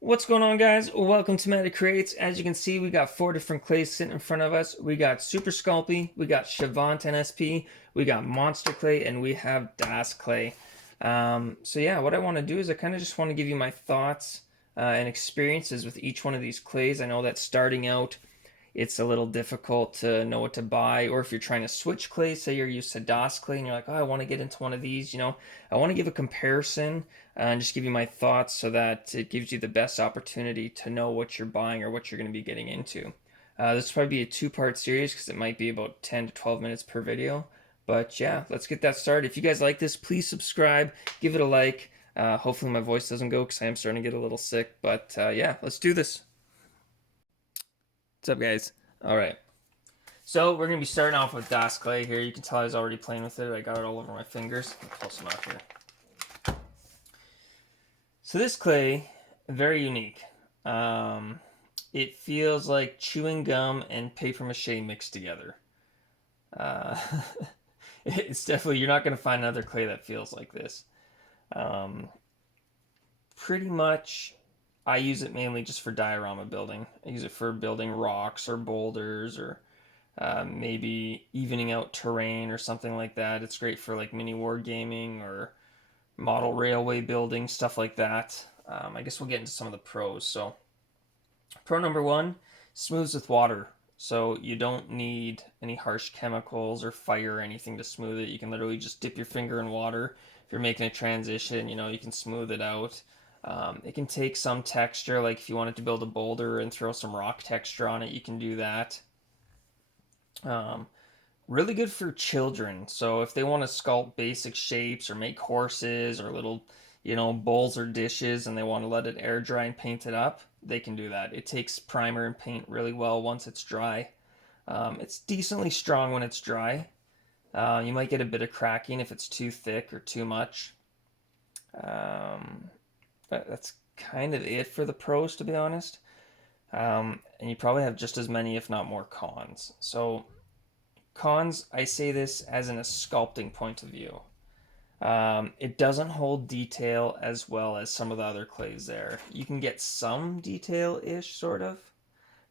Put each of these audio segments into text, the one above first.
What's going on, guys? Welcome to Mattie Creates. As you can see, we got 4 different clays sitting in front of us. We got SuperSculpey, we got Chavant NSP, we got Monster Clay, and we have Das Clay. So yeah, what I want to do is I kind of just want to give you my thoughts and experiences with each one of these clays. I know that starting out, it's a little difficult to know what to buy, or if you're trying to switch clay, say you're used to DOS clay and you're like, oh, I want to get into one of these, I want to give a comparison and just give you my thoughts so that it gives you the best opportunity to know what you're buying or what you're going to be getting into. This will probably be a two-part series because it might be about 10 to 12 minutes per video. But yeah, let's get that started. If you guys like this, please subscribe, give it a like. Hopefully my voice doesn't go because I am starting to get a little sick. But yeah, let's do this. What's up, guys? All right. So we're going to be starting off with Das Clay here. You can tell I was already playing with it. I got it all over my fingers. I'll pull some out here. So this clay, very unique. It feels like chewing gum and paper mache mixed together. Uh, it's definitely, you're not going to find another clay that feels like this. Pretty much, I use it mainly just for diorama building. I use it for building rocks or boulders or maybe evening out terrain or something like that. It's great for like mini wargaming or model railway building, stuff like that. I guess we'll get into some of the pros. So, pro number one, smooths with water. So you don't need any harsh chemicals or fire or anything to smooth it. You can literally just dip your finger in water. If you're making a transition, you can smooth it out. It can take some texture, like if you wanted to build a boulder and throw some rock texture on it, you can do that. Really good for children. So if they want to sculpt basic shapes or make horses or little, bowls or dishes and they want to let it air dry and paint it up, they can do that. It takes primer and paint really well once it's dry. It's decently strong when it's dry. You might get a bit of cracking if it's too thick or too much. But that's kind of it for the pros, to be honest. And you probably have just as many, if not more, cons. So cons, I say this as in a sculpting point of view. It doesn't hold detail as well as some of the other clays there. You can get some detail-ish, sort of,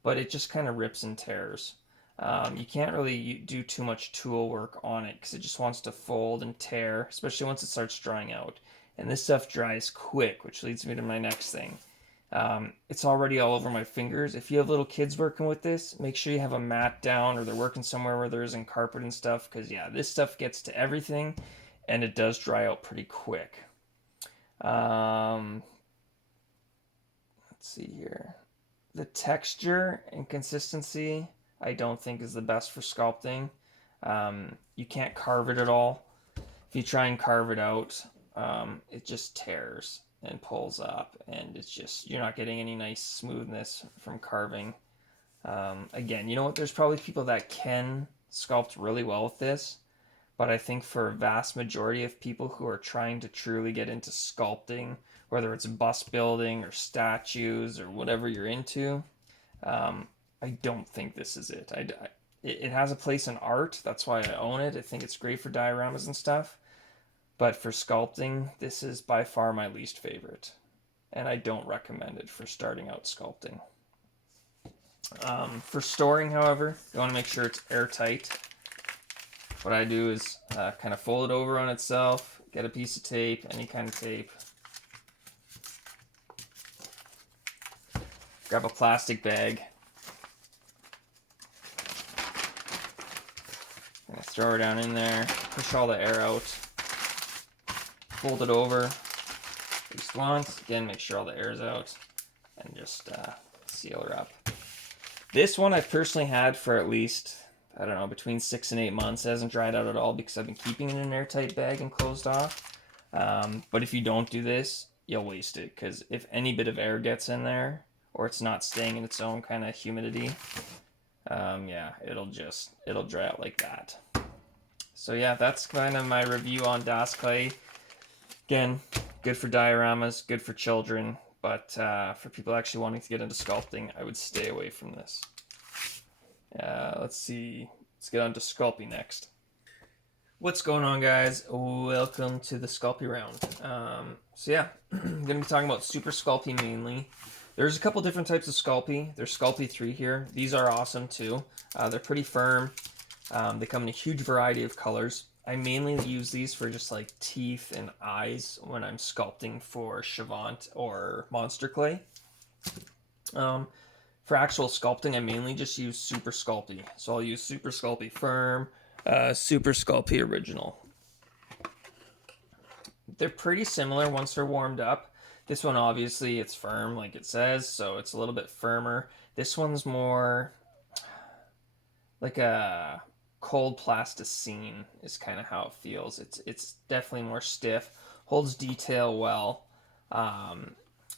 but it just kind of rips and tears. You can't really do too much tool work on it because it just wants to fold and tear, especially once it starts drying out. And this stuff dries quick, which leads me to my next thing. It's already all over my fingers. If you have little kids working with this, make sure you have a mat down or they're working somewhere where there isn't carpet and stuff because, yeah, this stuff gets to everything and it does dry out pretty quick. Let's see here. The texture and consistency I don't think is the best for sculpting. You can't carve it at all. If you try and carve it out, it just tears and pulls up, and it's just, you're not getting any nice smoothness from carving. Again, you know what? There's probably people that can sculpt really well with this, but I think for a vast majority of people who are trying to truly get into sculpting, whether it's bust building or statues or whatever you're into, I don't think this is it. It has a place in art. That's why I own it. I think it's great for dioramas and stuff. But for sculpting, this is by far my least favorite. And I don't recommend it for starting out sculpting. For storing, however, you want to make sure it's airtight. What I do is kind of fold it over on itself, get a piece of tape, any kind of tape. Grab a plastic bag. I'm going to throw her down in there, push all the air out. Fold it over at least once. Again, make sure all the air is out and just seal her up. This one I've personally had for at least, I don't know, between 6 and 8 months. It hasn't dried out at all because I've been keeping it in an airtight bag and closed off. But if you don't do this, you'll waste it because if any bit of air gets in there or it's not staying in its own kind of humidity, yeah, it'll dry out like that. So yeah, that's kind of my review on Das Clay. Again, good for dioramas, good for children, but for people actually wanting to get into sculpting, I would stay away from this. Let's see. Let's get on to Sculpey next. What's going on, guys? Welcome to the Sculpey round. So yeah, I'm going to be talking about SuperSculpey mainly. There's a couple different types of Sculpey. There's Sculpey 3 here. These are awesome too. They're pretty firm. They come in a huge variety of colors. I mainly use these for just like teeth and eyes when I'm sculpting for Chavant or Monster Clay. For actual sculpting, I mainly just use SuperSculpey. So I'll use SuperSculpey Firm, SuperSculpey Original. They're pretty similar once they're warmed up. This one, obviously, it's firm like it says, so it's a little bit firmer. This one's more like a cold plasticine is kind of how it feels. It's definitely more stiff, holds detail well.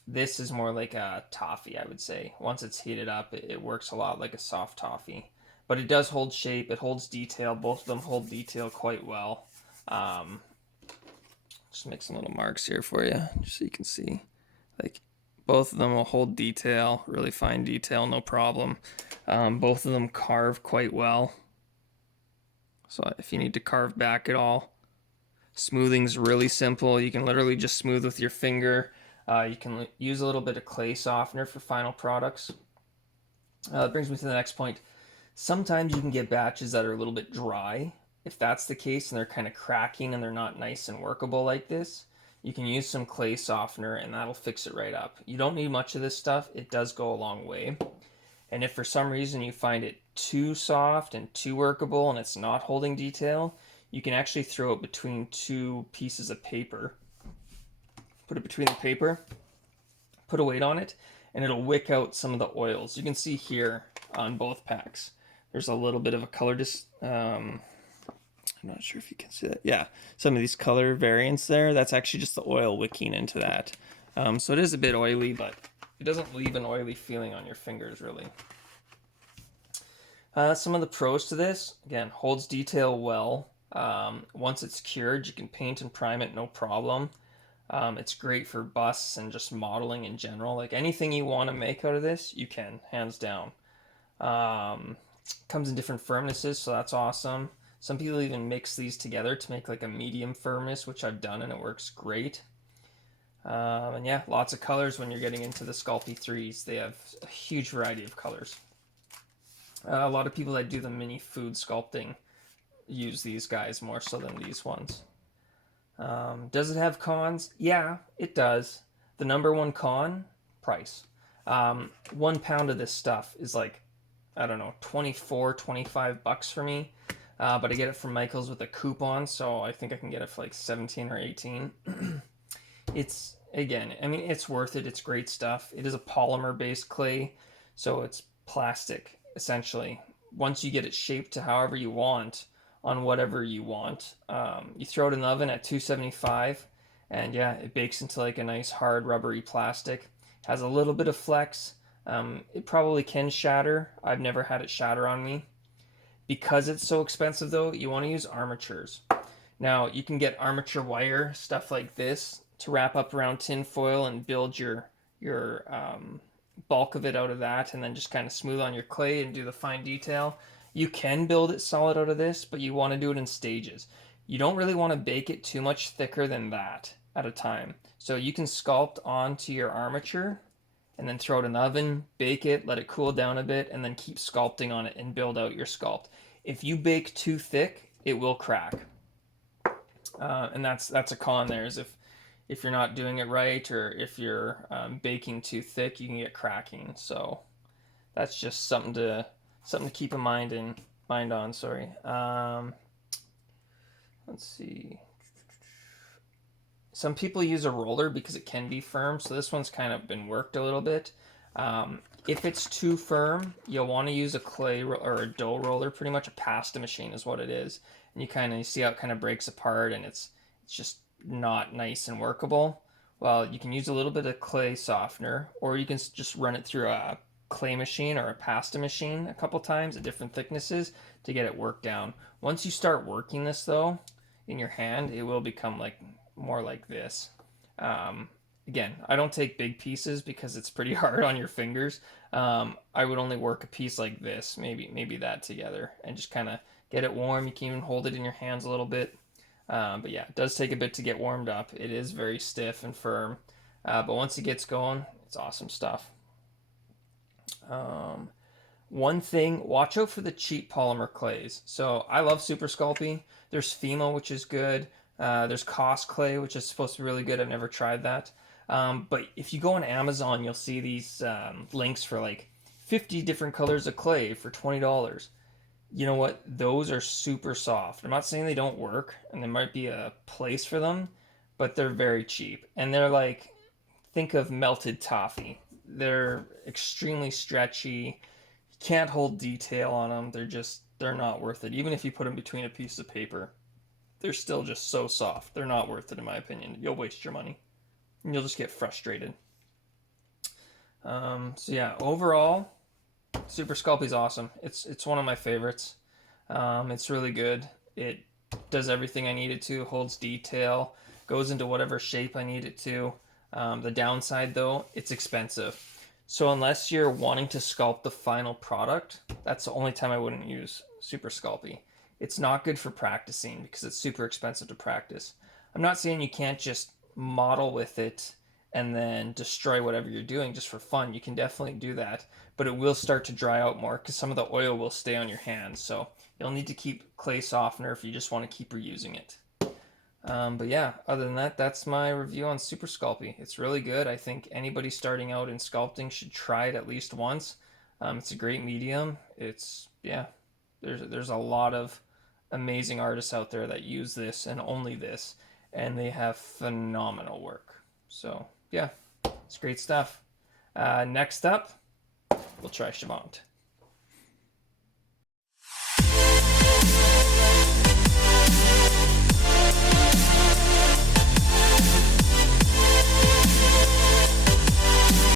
This is more like a toffee, I would say. Once it's heated up, it works a lot like a soft toffee. But it does hold shape, it holds detail. Both of them hold detail quite well. Just make some little marks here for you, just so you can see. Like, both of them will hold detail, really fine detail, no problem. Both of them carve quite well. So if you need to carve back at all, smoothing's really simple. You can literally just smooth with your finger. You can use a little bit of clay softener for final products. That brings me to the next point. Sometimes you can get batches that are a little bit dry. If that's the case and they're kind of cracking and they're not nice and workable like this, you can use some clay softener and that'll fix it right up. You don't need much of this stuff. It does go a long way. And if for some reason you find it too soft and too workable and it's not holding detail, you can actually throw it between two pieces of paper. Put it between the paper, put a weight on it, and it'll wick out some of the oils. You can see here on both packs, there's a little bit of a color I'm not sure if you can see that. Yeah, some of these color variants there, that's actually just the oil wicking into that. So it is a bit oily, but it doesn't leave an oily feeling on your fingers, really. Some of the pros to this, again, holds detail well. Once it's cured, you can paint and prime it, no problem. It's great for busts and just modeling in general. Like anything you want to make out of this, you can, hands down. Comes in different firmnesses, so that's awesome. Some people even mix these together to make like a medium firmness, which I've done and it works great. And yeah, lots of colors when you're getting into the Sculpey 3s. They have a huge variety of colors. A lot of people that do the mini food sculpting use these guys more so than these ones. Does it have cons? Yeah, it does. The number one con, price. 1 pound of this stuff is like, I don't know, 24, 25 bucks for me. But I get it from Michael's with a coupon, so I think I can get it for like 17 or 18. It's, again, I mean, it's worth it. It's great stuff. It is a polymer-based clay, so it's plastic, essentially. Once you get it shaped to however you want, on whatever you want, you throw it in the oven at 275, and yeah, it bakes into like a nice hard rubbery plastic. Has a little bit of flex. It probably can shatter. I've never had it shatter on me. Because it's so expensive though, you want to use armatures. Now you can get armature wire, stuff like this, to wrap up around tin foil and build your bulk of it out of that, and then just kind of smooth on your clay and do the fine detail. You can build it solid out of this, but you want to do it in stages. You don't really want to bake it too much thicker than that at a time. So you can sculpt onto your armature and then throw it in the oven, bake it, let it cool down a bit, and then keep sculpting on it and build out your sculpt. If you bake too thick, it will crack. And that's a con there, is if you're not doing it right, or if you're baking too thick, you can get cracking. So that's just something to keep in mind on. Sorry. Let's see. Some people use a roller because it can be firm, so this one's kind of been worked a little bit. If it's too firm, you'll want to use a clay or a dough roller, pretty much a pasta machine is what it is. And you see how it kind of breaks apart and it's just not nice and workable. Well, you can use a little bit of clay softener, or you can just run it through a clay machine or a pasta machine a couple times at different thicknesses to get it worked down. Once you start working this though in your hand, it will become like more like this. Again, I don't take big pieces because it's pretty hard on your fingers. I would only work a piece like this, maybe that together, and just kind of get it warm. You can even hold it in your hands a little bit. But yeah, it does take a bit to get warmed up. It is very stiff and firm. But once it gets going, it's awesome stuff. One thing, watch out for the cheap polymer clays. So I love SuperSculpey. There's Fimo, which is good. There's Cost Clay, which is supposed to be really good. I've never tried that. But if you go on Amazon, you'll see these links for like 50 different colors of clay for $20. You know what? Those are super soft. I'm not saying they don't work, and there might be a place for them, but they're very cheap. And they're like, think of melted toffee. They're extremely stretchy. You can't hold detail on them. They're not worth it. Even if you put them between a piece of paper, they're still just so soft. They're not worth it, in my opinion. You'll waste your money, and you'll just get frustrated. So yeah, overall, SuperSculpey's awesome. It's one of my favorites. It's really good. It does everything I need it to. Holds detail. Goes into whatever shape I need it to. The downside, though, it's expensive. So unless you're wanting to sculpt the final product, that's the only time I wouldn't use SuperSculpey. It's not good for practicing because it's super expensive to practice. I'm not saying you can't just model with it and then destroy whatever you're doing just for fun. You can definitely do that, but it will start to dry out more because some of the oil will stay on your hands. So you'll need to keep clay softener if you just want to keep reusing it. But yeah, other than that, that's my review on SuperSculpey. It's really good. I think anybody starting out in sculpting should try it at least once. It's a great medium. There's a lot of amazing artists out there that use this and only this, and they have phenomenal work. So yeah, it's great stuff. Next up, we'll try Chavant.